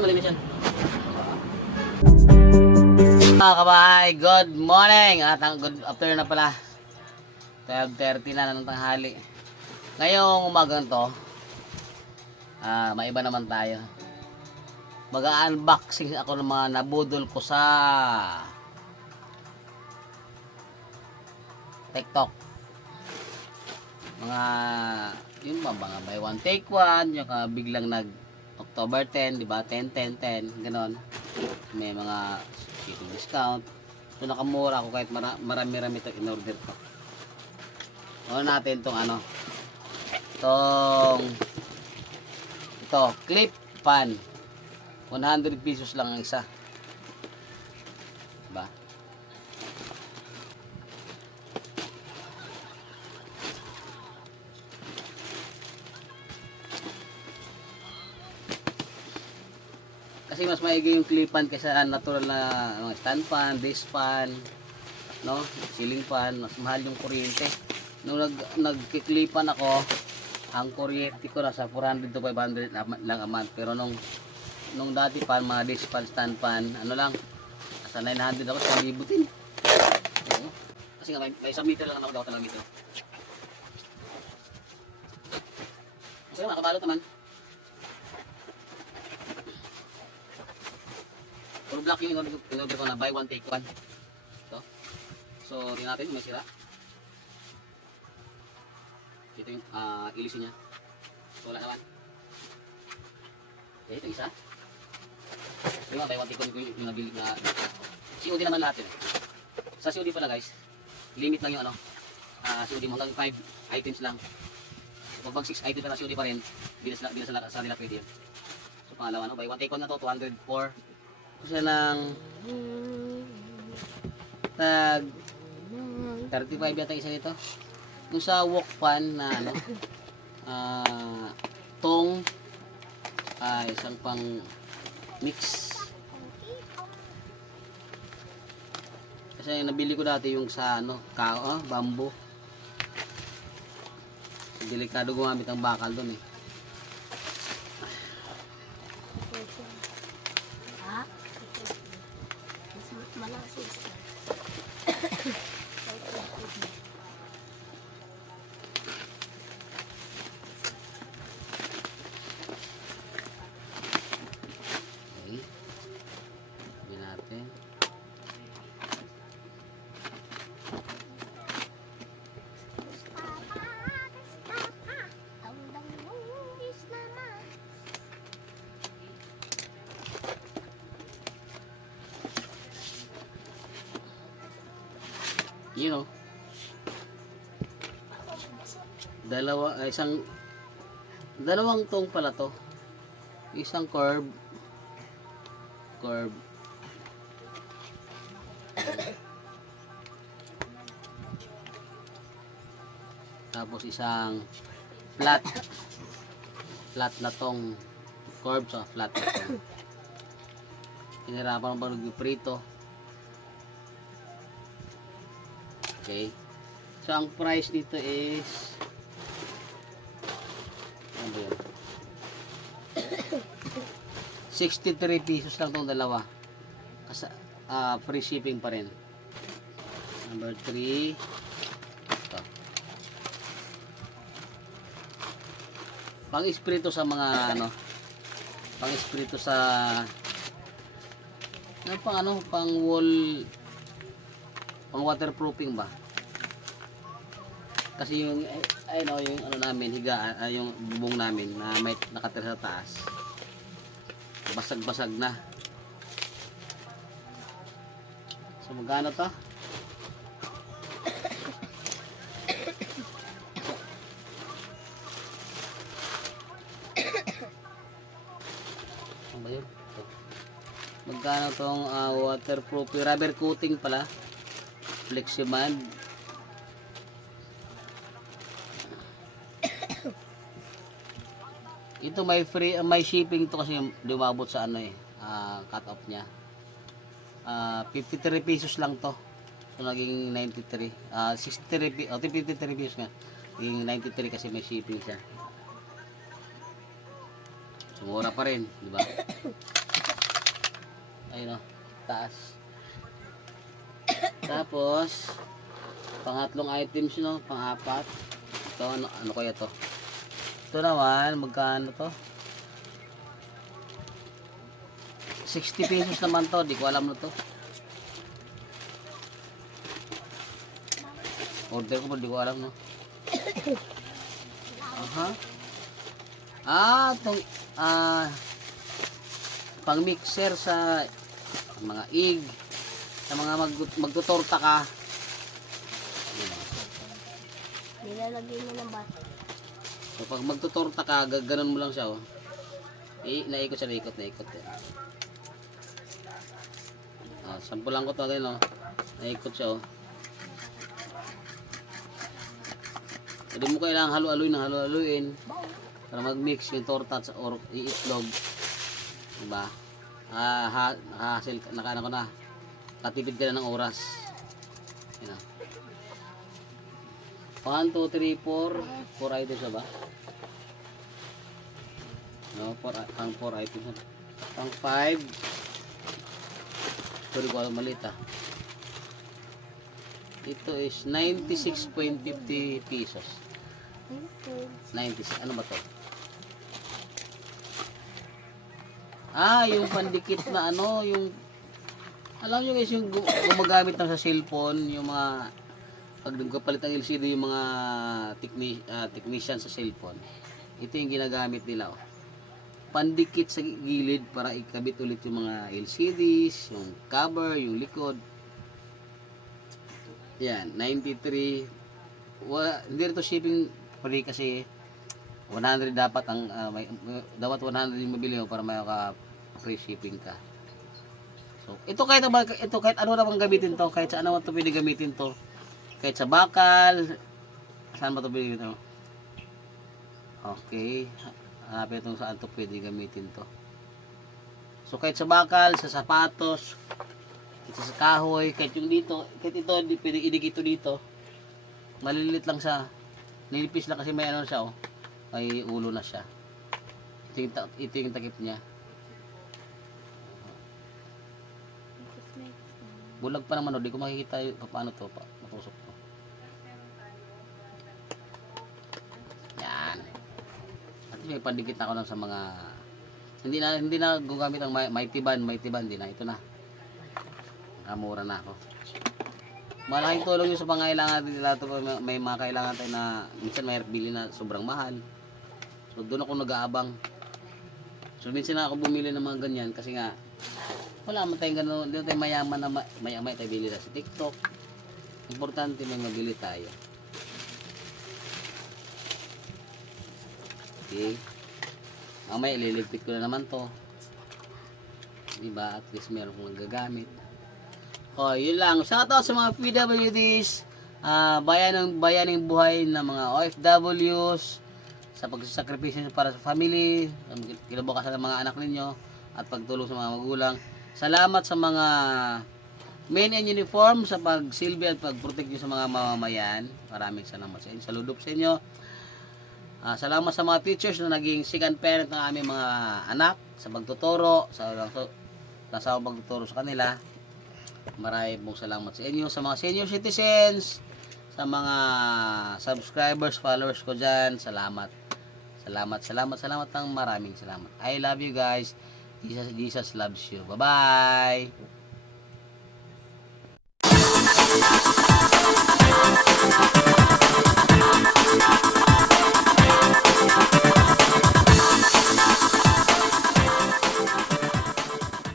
yan, malinis yan. Mga kabahay, good morning at good afternoon na pala. 12:30 na ng tanghali. Ngayong umagang to, maiba naman tayo. Mag-unboxing ako ng mga nabudol ko sa TikTok. Mga yun ba, mga buy one take one, yung biglang nag October 10, di ba? 10 ganon. May mga shipping discount. So nakamura ako kahit marami-rami ito in order ko. Ano natin tong ito, clip pan. 100 pesos lang ang isa. Diba? Kasi mas maigi yung clip pan kaysa natural na stand pan, base pan, no? Ceiling fan, mas mahal yung kuryente. Nung nagkiklipan ako, ang kuryente ko nasa 400 to 500 lang a month. Pero nung dati pa, mga disc pan, stand pan, ano lang, nasa 900 ako, 1,000 din. Kasi nga, may 1 meter lang ako daw talaga dito. Kasi makabalot naman. Puro black yung in-order ko na buy one take one. Ito. So, tingnan natin, may sira. Ito yung ilisin niya. So, wala naman. Okay, ito isa. Ito yung buy one take one yung nabili na COD naman lahat yun. Sa COD pala guys, limit lang yung COD mo hanggang 5 items lang. So, pag 6 items na COD pa rin, sa nila pwede yun. So, pangalawa, buy one take one na to, 204. Kasi ng tag 35 yata isa nito. Yung sa walk pan na tong isang pang mix. Kasi nabili ko dati yung sa bamboo. Delikado gumamit ang bakal doon eh. You know, dalawang tong pala to, isang curve tapos isang flat na tong curve sa flat na tong. Hinirapan mo ba nag-prito? Okay. So, ang price dito is ano ba yun? 63 pesos lang itong dalawa. Kasi free shipping pa rin. Number 3. Ito. Pang-espiritu sa mga pang-espiritu sa pang wall, pang waterproofing ba? Kasi yung yung namin higaan, yung bubong namin na may nakatira sa taas, basag-basag na. So magkano to? Ano ba yun? Magkano tong waterproof, rubber coating pala, Flexiband. Ito may free, may shipping to kasi lumabot sa cut off niya. 53 pesos lang to. So naging 93. 53 pesos nga. Naging 93 kasi may shipping siya. So, mura pa rin, di ba? Ayun o, taas. Tapos, pangatlong items no, pang-apat. Ito, ano kaya to? Ito naman, magkano to? 60 pesos naman to, di ko alam na to. Order ko pa, di ko alam no. Aha. Itong, pang mixer sa mga egg, sa mga magtutorta ka. Nilalagay mo ng bata. So pag magtutorta ka, gaganon mo lang siya oh. Naikot siya, naikot. Sampulan ko to din oh. Naikot siya oh. Hindi mo kailangang halu-haluin para mag-mix yung torta or iitlog. Diba? Hassle, nakana ko na. Katipid ka na ng oras. Yan. 1, 2, 3, 4. 4 items na ba? No, pang 4 items na. Pang 5. Sorry ko alam maliit ah. Ito is 96.50 pesos. 96. Ano ba to? Yung pandikit na ano, yung alam nyo guys, yung gumagamit lang sa cellphone, yung mga pag nagpapalit ng LCD yung mga technician sa cellphone. Ito yung ginagamit nila oh. Pandikit sa gilid para ikabit ulit yung mga LCDs, yung cover, yung likod. Yan, 93. Hindi rin to shipping free kasi 100 dapat ang dapat 100 yung mabili mo para may free shipping ka. So, ito kahit ano naman gamitin to, kahit saan naman to pwede gamitin to. Kahit sa bakal, saan ba to pwede gamitin to? Okay. Hanapin itong saan to pwede gamitin to. So, kahit sa bakal, sa sapatos, sa kahoy, kahit yung dito, kahit ito, hindi pwede idikito dito. Malilit lang siya. Nilipis lang kasi may ano siya, oh. May ulo na siya. Ito yung takip niya. Bulag pa naman, oh. Di ko makikita yung paano to, matusok to. Yan. At may pandikit na ako lang sa mga hindi na gugamit ang mighty band, hindi na. Ito na. Mura na ako. Malaking tulong yun sa pangailangan nila. May mga kailangan tayo na minsan may bili na sobrang mahal. So doon ako nag-aabang. So minsan na ako bumili ng mga ganyan kasi nga wala man tayong gano'n, hindi tayo mayaman na mayaman tayo bili na sa TikTok. Importante may mabili tayo. Okay. Mamaya ililigpit ko na naman to. Diba? At least meron kong nagagamit. Oh, yun lang. Shoutout sa mga PWDs, bayaning buhay ng mga OFWs, sa pagsasakripisyo para sa family, kinabukasan ng mga anak ninyo, at pagtulong sa mga magulang. Salamat sa mga men in uniform sa pagsilbi at pagprotect nyo sa mga mamamayan. Maraming salamat sa inyo. Saludo sa inyo. Salamat sa mga teachers na naging second parent ng aming mga anak sa pagtuturo, sa pagtuturo sa kanila. Maraming pong salamat sa inyo, sa mga senior citizens, sa mga subscribers, followers ko dyan. Salamat ng maraming salamat. I love you guys. Jesus loves you. Bye-bye.